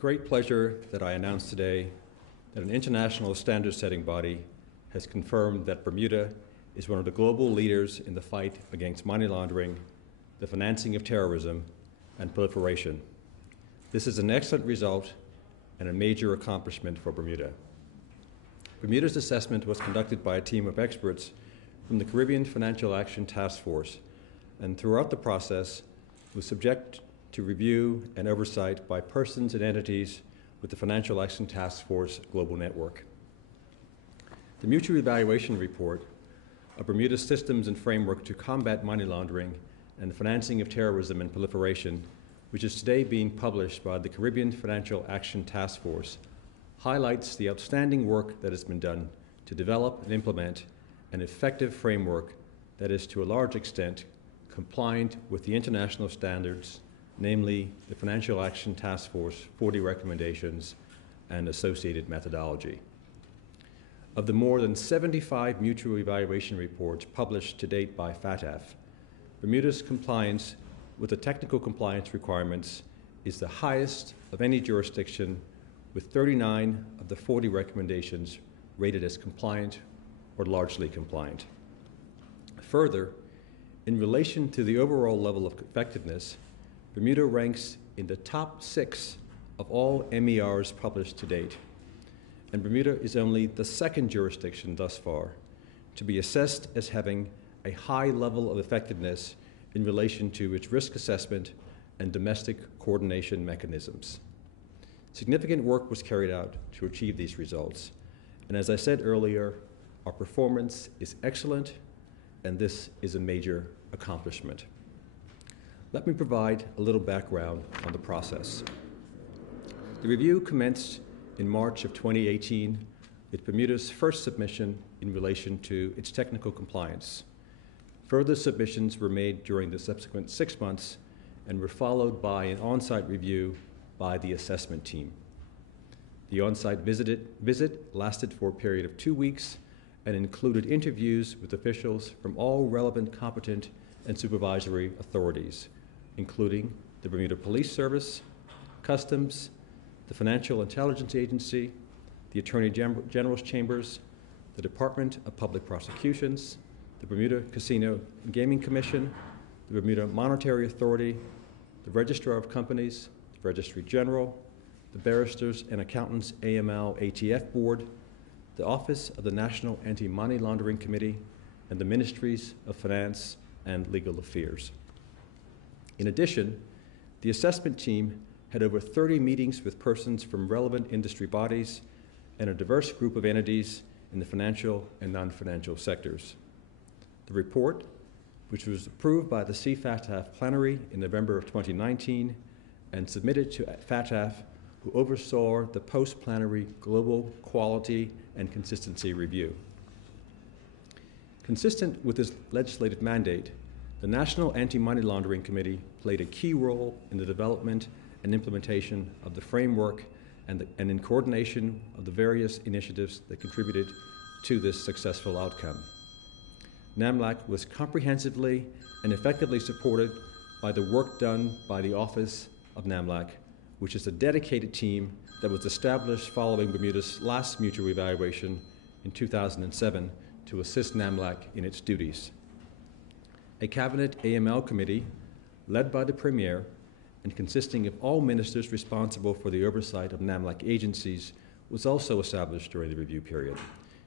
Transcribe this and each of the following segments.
great pleasure that I announce today that an international standard-setting body has confirmed that Bermuda is one of the global leaders in the fight against money laundering, the financing of terrorism, and proliferation. This is an excellent result and a major accomplishment for Bermuda. Bermuda's assessment was conducted by a team of experts from the Caribbean Financial Action Task Force, and throughout the process was subject to review and oversight by persons and entities with the Financial Action Task Force Global Network. The Mutual Evaluation Report of Bermuda's Systems and Framework to Combat Money Laundering and the Financing of Terrorism and Proliferation, which is today being published by the Caribbean Financial Action Task Force, highlights the outstanding work that has been done to develop and implement an effective framework that is to a large extent compliant with the international standards, namely the Financial Action Task Force 40 recommendations and associated methodology. Of the more than 75 mutual evaluation reports published to date by FATF, Bermuda's compliance with the technical compliance requirements is the highest of any jurisdiction, with 39 of the 40 recommendations rated as compliant or largely compliant. Further, in relation to the overall level of effectiveness, Bermuda ranks in the top 6 of all MERs published to date, and Bermuda is only the second jurisdiction thus far to be assessed as having a high level of effectiveness in relation to its risk assessment and domestic coordination mechanisms. Significant work was carried out to achieve these results, and as I said earlier, our performance is excellent, and this is a major accomplishment. Let me provide a little background on the process. The review commenced in March of 2018 with Bermuda's first submission in relation to its technical compliance. Further submissions were made during the subsequent 6 months and were followed by an on-site review by the assessment team. The on-site visit lasted for a period of 2 weeks and included interviews with officials from all relevant competent and supervisory authorities, including the Bermuda Police Service, Customs, the Financial Intelligence Agency, the Attorney General's Chambers, the Department of Public Prosecutions, the Bermuda Casino and Gaming Commission, the Bermuda Monetary Authority, the Registrar of Companies, the Registry General, the Barristers and Accountants AML-ATF Board, the Office of the National Anti-Money Laundering Committee, and the Ministries of Finance and Legal Affairs. In addition, the assessment team had over 30 meetings with persons from relevant industry bodies and a diverse group of entities in the financial and non-financial sectors. The report, which was approved by the CFATF plenary in November of 2019 and submitted to FATF, who oversaw the post-plenary global quality and consistency review. Consistent with this legislative mandate, the National Anti-Money Laundering Committee played a key role in the development and implementation of the framework and in coordination of the various initiatives that contributed to this successful outcome. NAMLAC was comprehensively and effectively supported by the work done by the Office of NAMLAC, which is a dedicated team that was established following Bermuda's last mutual evaluation in 2007 to assist NAMLAC in its duties. A Cabinet AML committee, led by the Premier and consisting of all ministers responsible for the oversight of NAMLAC agencies, was also established during the review period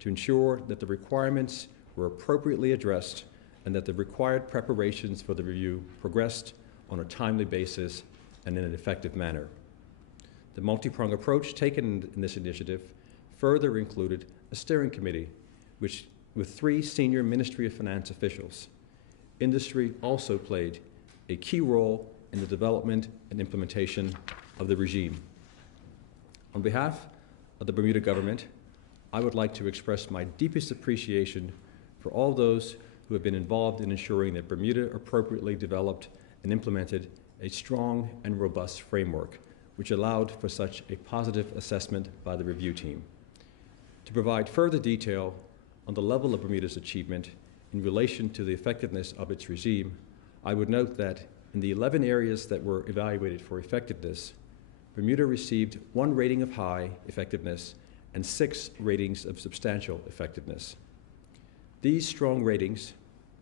to ensure that the requirements were appropriately addressed and that the required preparations for the review progressed on a timely basis and in an effective manner. The multi-pronged approach taken in this initiative further included a steering committee with 3 senior Ministry of Finance officials. Industry also played a key role in the development and implementation of the regime. On behalf of the Bermuda government, I would like to express my deepest appreciation for all those who have been involved in ensuring that Bermuda appropriately developed and implemented a strong and robust framework, which allowed for such a positive assessment by the review team. To provide further detail on the level of Bermuda's achievement in relation to the effectiveness of its regime, I would note that in the 11 areas that were evaluated for effectiveness, Bermuda received 1 rating of high effectiveness and 6 ratings of substantial effectiveness. These strong ratings,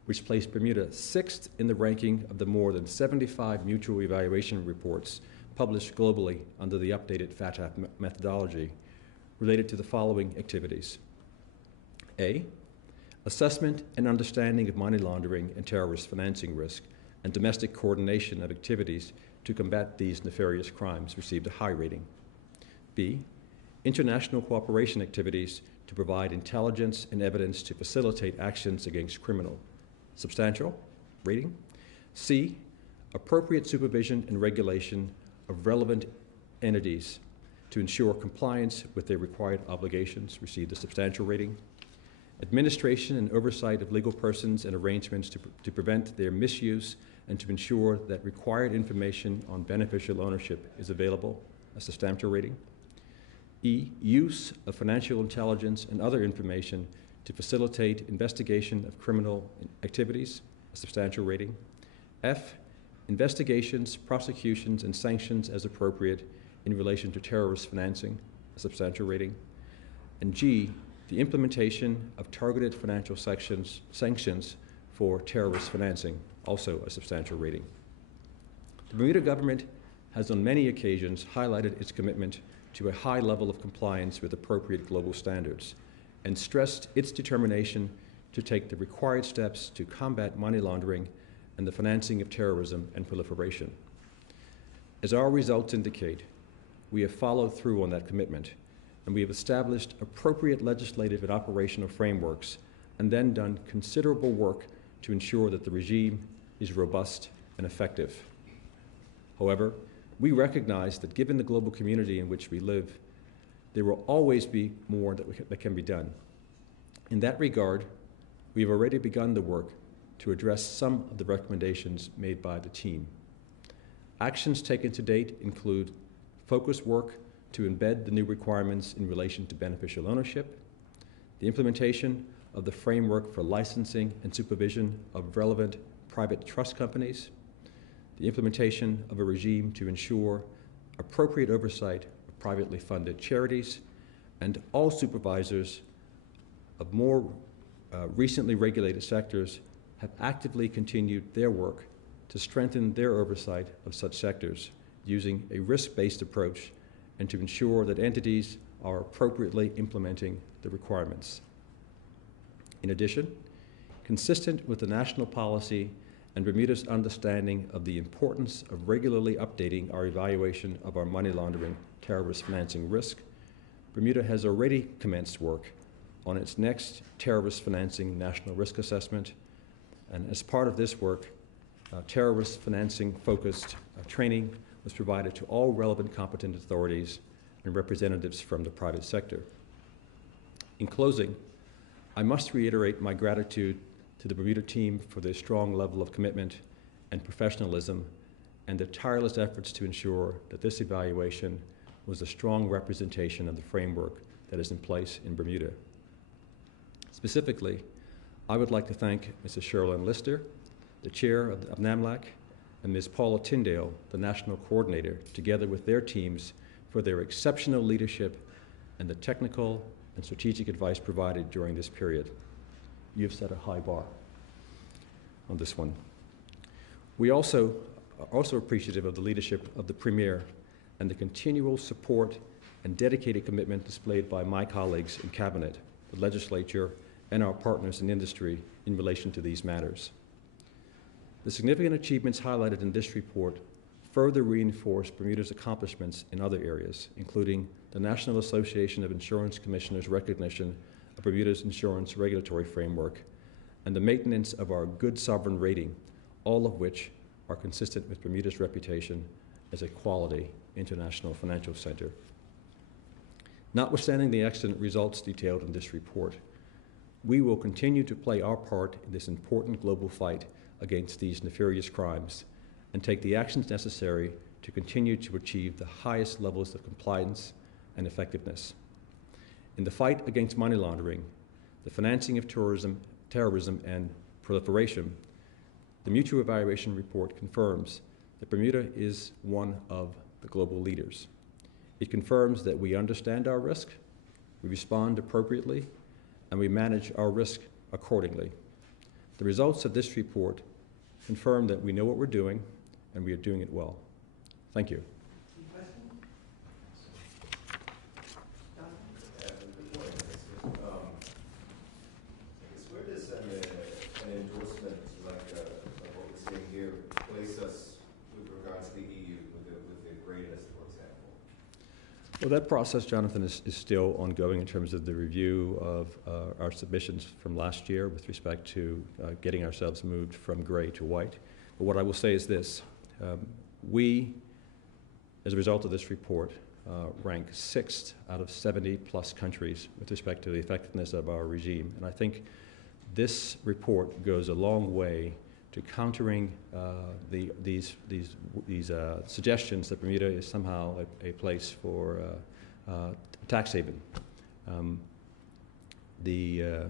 which placed Bermuda 6th in the ranking of the more than 75 mutual evaluation reports published globally under the updated FATF methodology, related to the following activities. A, assessment and understanding of money laundering and terrorist financing risk and domestic coordination of activities to combat these nefarious crimes received a high rating. B, international cooperation activities to provide intelligence and evidence to facilitate actions against criminal. Substantial rating. C, appropriate supervision and regulation of relevant entities to ensure compliance with their required obligations received a substantial rating. Administration and oversight of legal persons and arrangements to prevent their misuse and to ensure that required information on beneficial ownership is available, a substantial rating. E, use of financial intelligence and other information to facilitate investigation of criminal activities, a substantial rating. F, investigations, prosecutions, and sanctions as appropriate in relation to terrorist financing, a substantial rating. And G, the implementation of targeted financial sanctions for terrorist financing, also a substantial rating. The Bermuda government has on many occasions highlighted its commitment to a high level of compliance with appropriate global standards and stressed its determination to take the required steps to combat money laundering and the financing of terrorism and proliferation. As our results indicate, we have followed through on that commitment, and we have established appropriate legislative and operational frameworks and then done considerable work to ensure that the regime is robust and effective. However, we recognize that given the global community in which we live, there will always be more that can be done. In that regard, we have already begun the work to address some of the recommendations made by the team. Actions taken to date include focused work to embed the new requirements in relation to beneficial ownership, the implementation of the framework for licensing and supervision of relevant private trust companies, the implementation of a regime to ensure appropriate oversight of privately funded charities, and all supervisors of more recently regulated sectors have actively continued their work to strengthen their oversight of such sectors using a risk-based approach and to ensure that entities are appropriately implementing the requirements. In addition, consistent with the national policy and Bermuda's understanding of the importance of regularly updating our evaluation of our money laundering terrorist financing risk, Bermuda has already commenced work on its next terrorist financing national risk assessment, and as part of this work, terrorist financing focused training was provided to all relevant competent authorities and representatives from the private sector. In closing, I must reiterate my gratitude to the Bermuda team for their strong level of commitment and professionalism and their tireless efforts to ensure that this evaluation was a strong representation of the framework that is in place in Bermuda. Specifically, I would like to thank Mrs. Sherilyn Lister, the chair of NAMLAC, and Ms. Paula Tyndale, the national coordinator, together with their teams for their exceptional leadership and the technical and strategic advice provided during this period. You've set a high bar on this one. We are also appreciative of the leadership of the Premier and the continual support and dedicated commitment displayed by my colleagues in Cabinet, the Legislature, and our partners in industry in relation to these matters. The significant achievements highlighted in this report further reinforce Bermuda's accomplishments in other areas, including the National Association of Insurance Commissioners' recognition of Bermuda's insurance regulatory framework and the maintenance of our good sovereign rating, all of which are consistent with Bermuda's reputation as a quality international financial center. Notwithstanding the excellent results detailed in this report, we will continue to play our part in this important global fight against these nefarious crimes and take the actions necessary to continue to achieve the highest levels of compliance and effectiveness. In the fight against money laundering, the financing of terrorism and proliferation, the Mutual Evaluation Report confirms that Bermuda is one of the global leaders. It confirms that we understand our risk, we respond appropriately, and we manage our risk accordingly. The results of this report confirm that we know what we're doing and we are doing it well. Thank you. Where does an endorsement like what we're seeing here place us with regards to the EU, with the grade list, for example? Well, that process, Jonathan, is still ongoing in terms of the review of our submissions from last year with respect to getting ourselves moved from gray to white. But what I will say is this. We, as a result of this report, rank 6th out of 70-plus countries with respect to the effectiveness of our regime. And I think this report goes a long way to countering these suggestions that Bermuda is somehow a place for tax haven. The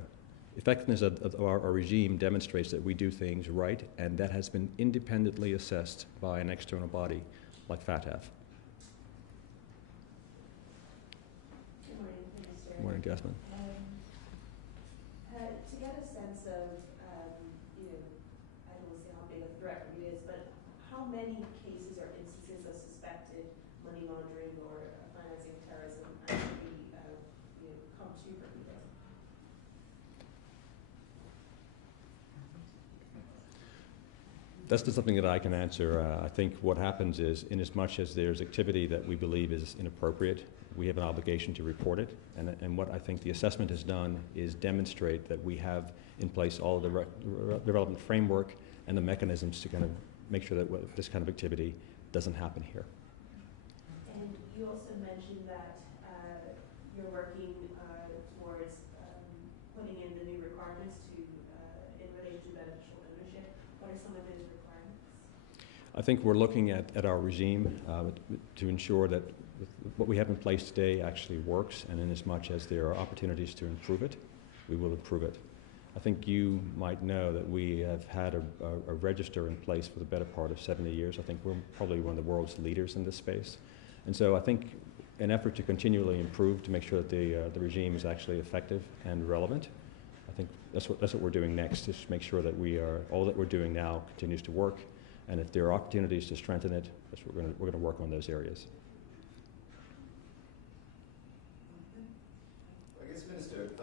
effectiveness of our regime demonstrates that we do things right, and that has been independently assessed by an external body like FATF. Good morning, Minister. Good morning, Jasmine. To get a sense of, I don't want to say how big of a threat it is, but how many cases or instances of suspected money laundering or financing of terrorism actually come to Bermuda? That's not something that I can answer. I think what happens is, inasmuch as there's activity that we believe is inappropriate, we have an obligation to report it. And what I think the assessment has done is demonstrate that we have in place all of the relevant framework and the mechanisms to kind of make sure that this kind of activity doesn't happen here. And you also mentioned that you're working towards putting in the new requirements in relation to beneficial ownership. What are some of those requirements? I think we're looking at our regime to ensure that what we have in place today actually works, and in as much as there are opportunities to improve it, we will improve it. I think you might know that we have had a register in place for the better part of 70 years. I think we're probably one of the world's leaders in this space. And so I think an effort to continually improve to make sure that the regime is actually effective and relevant, I think that's what we're doing next, is make sure that all that we're doing now continues to work. And if there are opportunities to strengthen it, that's what we're going to work on those areas. I guess, Minister, if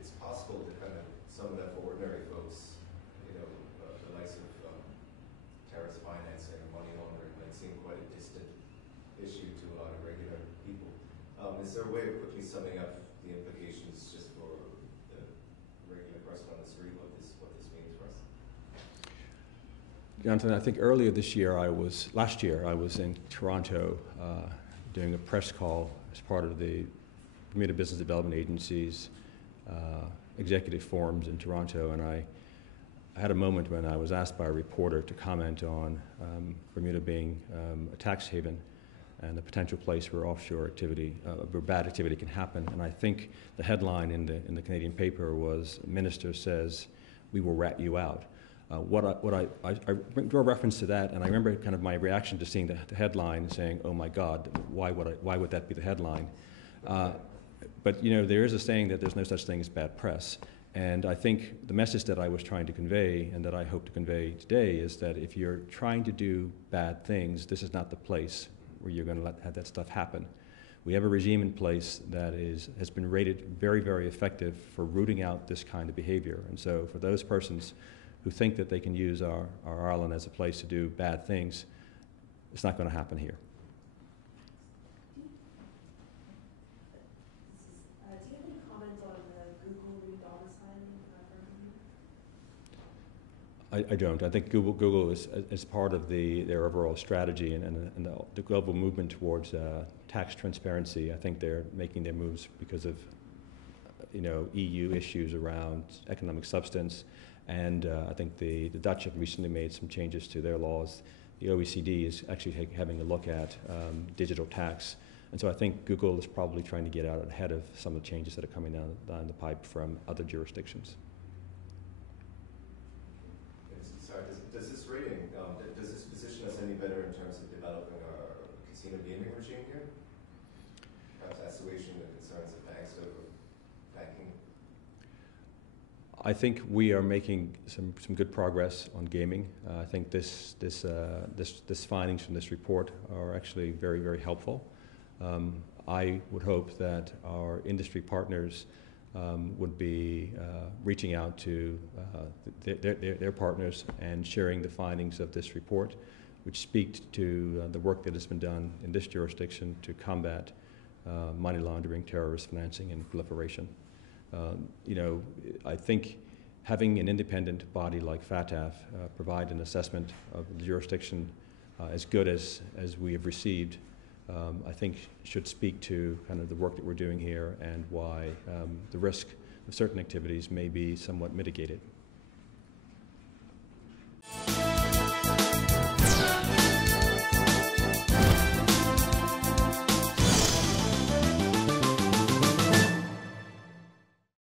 it's possible to kind of sum it up for ordinary folks, the likes of terrorist financing and money laundering might seem quite a distant issue to a lot of regular people. Is there a way of quickly summing up the implications just for the regular person on the street, what this means for us? Jonathan, I think last year I was in Toronto doing a press call as part of the Bermuda Business Development Agency's executive forums in Toronto, and I had a moment when I was asked by a reporter to comment on Bermuda being a tax haven and the potential place where offshore activity, where bad activity can happen. And I think the headline in the Canadian paper was, "Minister says, we will rat you out." I draw reference to that, and I remember kind of my reaction to seeing the headline saying, "Oh my God, why would that be the headline?" But there is a saying that there's no such thing as bad press. And I think the message that I was trying to convey, and that I hope to convey today, is that if you're trying to do bad things, this is not the place where you're going to have that stuff happen. We have a regime in place that has been rated very, very effective for rooting out this kind of behavior. And so for those persons who think that they can use our island as a place to do bad things, it's not going to happen here. Do you have any comment on Google redomiciling for I don't. I think Google is part of their overall strategy and the global movement towards tax transparency. I think they're making their moves because of EU issues around economic substance, and I think the Dutch have recently made some changes to their laws. The OECD is actually having a look at digital tax, and so I think Google is probably trying to get out ahead of some of the changes that are coming down the pipe from other jurisdictions. Sorry, does this rating, does this position us any better in terms of developing our casino gaming regime here? I think we are making some good progress on gaming. I think this findings from this report are actually very, very helpful. I would hope that our industry partners would be reaching out to their partners and sharing the findings of this report, which speak to the work that has been done in this jurisdiction to combat money laundering, terrorist financing, and proliferation. I think having an independent body like FATF provide an assessment of the jurisdiction as good as we have received, I think should speak to kind of the work that we're doing here and why the risk of certain activities may be somewhat mitigated.